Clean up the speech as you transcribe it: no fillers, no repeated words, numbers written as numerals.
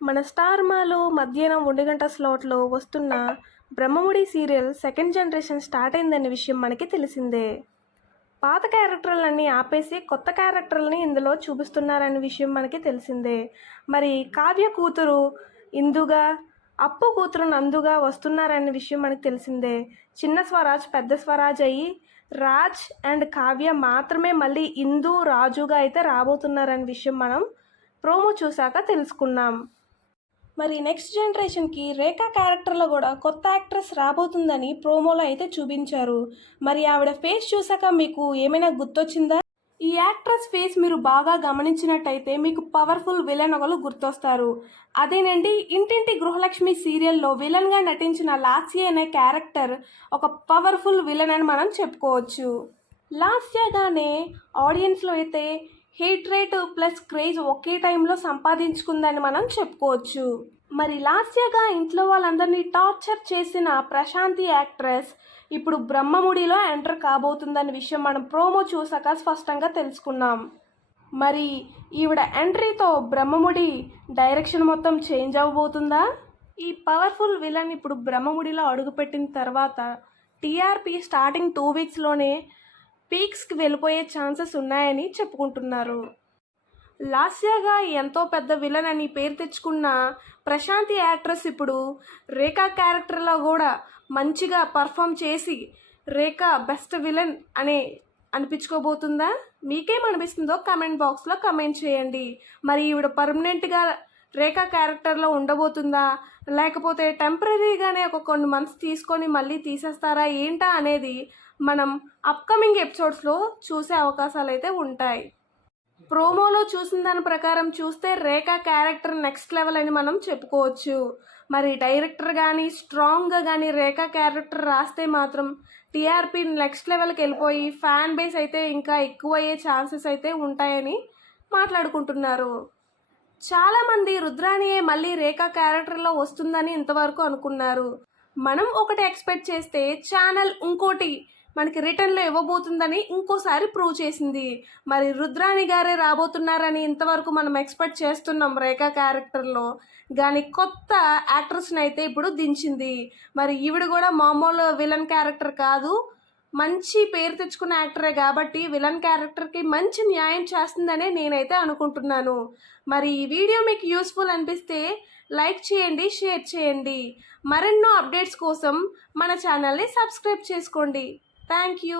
మన స్టార్ మాలో మధ్యాహ్నం 1 గంట స్లాట్లో వస్తున్న Brahmamudi serial second generation start అయిందనే విషయం మనకి తెలిసిందే. పాత క్యారెక్టర్లన్నీ ఆపేసి కొత్త క్యారెక్టర్లని ఇందులో చూపిస్తున్నారనే విషయం మనకి తెలిసిందే. మరి కావ్య కూతురు ఇందుగా, అప్పు కూతురు నందుగా వస్తున్నారనే విషయం మనకి తెలిసిందే. చిన్న స్వరాజ్ పెద్ద స్వరాజ్ అయ్యి రాజ్ అండ్ కావ్య మాత్రమే మళ్ళీ ఇందు రాజుగా అయితే రాబోతున్నారనే విషయం మనం ప్రోమో చూశాక తెలుసుకున్నాం. మరి నెక్స్ట్ జనరేషన్కి రేఖా క్యారెక్టర్లో కూడా కొత్త యాక్ట్రెస్ రాబోతుందని ప్రోమోలో అయితే చూపించారు. మరి ఆవిడ ఫేస్ చూసాక మీకు ఏమైనా గుర్తొచ్చిందా? ఈ యాక్ట్రెస్ ఫేస్ మీరు బాగా గమనించినట్టయితే మీకు పవర్ఫుల్ విలన్ ఒకరు గుర్తొస్తారు. అదేనండి, ఇంటింటి గృహలక్ష్మి సీరియల్లో విలన్గా నటించిన లాస్య అనే క్యారెక్టర్ ఒక పవర్ఫుల్ విలన్ అని మనం చెప్పుకోవచ్చు. లాస్యగానే ఆడియన్స్లో అయితే హేట్ రేట్ ప్లస్ క్రేజ్ ఒకే టైంలో సంపాదించుకుందని మనం చెప్పుకోవచ్చు. మరి లాస్యగా ఇంట్లో వాళ్ళందరినీ టార్చర్ చేసిన ప్రశాంతి యాక్ట్రెస్ ఇప్పుడు బ్రహ్మముడిలో ఎంటర్ కాబోతుందనే విషయం మనం ప్రోమో చూసాక స్పష్టంగా తెలుసుకున్నాం. మరి ఈవిడ ఎంట్రీతో బ్రహ్మముడి డైరెక్షన్ మొత్తం చేంజ్ అవ్వబోతుందా? ఈ పవర్ఫుల్ విలన్ ఇప్పుడు బ్రహ్మముడిలో అడుగుపెట్టిన తర్వాత టీఆర్పీ స్టార్టింగ్ 2 వీక్స్లోనే పీక్స్కి వెళ్ళిపోయే ఛాన్సెస్ ఉన్నాయని చెప్పుకుంటున్నారు. లాస్యగా ఎంతో పెద్ద విలన్ అని పేరు తెచ్చుకున్న ప్రశాంతి యాక్ట్రెస్ ఇప్పుడు రేఖా క్యారెక్టర్లో కూడా మంచిగా పర్ఫామ్ చేసి రేఖా బెస్ట్ విలన్ అని అనిపించుకోబోతుందా? మీకేమనిపిస్తుందో కమెంట్ బాక్స్లో కమెంట్ చేయండి. మరి ఈవిడ పర్మనెంట్గా రేఖా క్యారెక్టర్లో ఉండబోతుందా, లేకపోతే టెంపరీగానే ఒక కొన్ని మంత్స్ తీసుకొని మళ్ళీ తీసేస్తారా ఏంటా అనేది మనం అప్కమింగ్ ఎపిసోడ్స్లో చూసే అవకాశాలు అయితే ఉంటాయి. ప్రోమోలో చూసిన దాని ప్రకారం చూస్తే రేఖా క్యారెక్టర్ నెక్స్ట్ లెవెల్ అని మనం చెప్పుకోవచ్చు. మరి డైరెక్టర్ కానీ స్ట్రాంగ్గా కానీ రేఖా క్యారెక్టర్ రాస్తే మాత్రం టీఆర్పీ నెక్స్ట్ లెవెల్కి వెళ్ళిపోయి ఫ్యాన్ బేస్ అయితే ఇంకా ఎక్కువ అయ్యే ఛాన్సెస్ అయితే ఉంటాయని మాట్లాడుకుంటున్నారు. చాలామంది రుద్రాణియే మళ్ళీ రేఖా క్యారెక్టర్లో వస్తుందని ఇంతవరకు అనుకున్నారు. మనం ఒకటి ఎక్స్పెక్ట్ చేస్తే ఛానల్ ఇంకోటి మనకి రిటర్న్లో ఇవ్వబోతుందని ఇంకోసారి ప్రూవ్ చేసింది. మరి రుద్రాణి గారే రాబోతున్నారని ఇంతవరకు మనం ఎక్స్పెక్ట్ చేస్తున్నాం రేఖా క్యారెక్టర్లో, కానీ కొత్త యాక్ట్రెస్ని అయితే ఇప్పుడు దించింది. మరి ఈవిడ కూడా మామూలు విలన్ క్యారెక్టర్ కాదు, మంచి పేరు తెచ్చుకున్న యాక్టరే కాబట్టి విలన్ క్యారెక్టర్కి మంచి న్యాయం చేస్తుందనే నేనైతే అనుకుంటున్నాను. మరి ఈ వీడియో మీకు యూస్ఫుల్ అనిపిస్తే లైక్ చేయండి, షేర్ చేయండి. మరెన్నో అప్డేట్స్ కోసం మన ఛానల్ని సబ్స్క్రైబ్ చేసుకోండి. Thank you.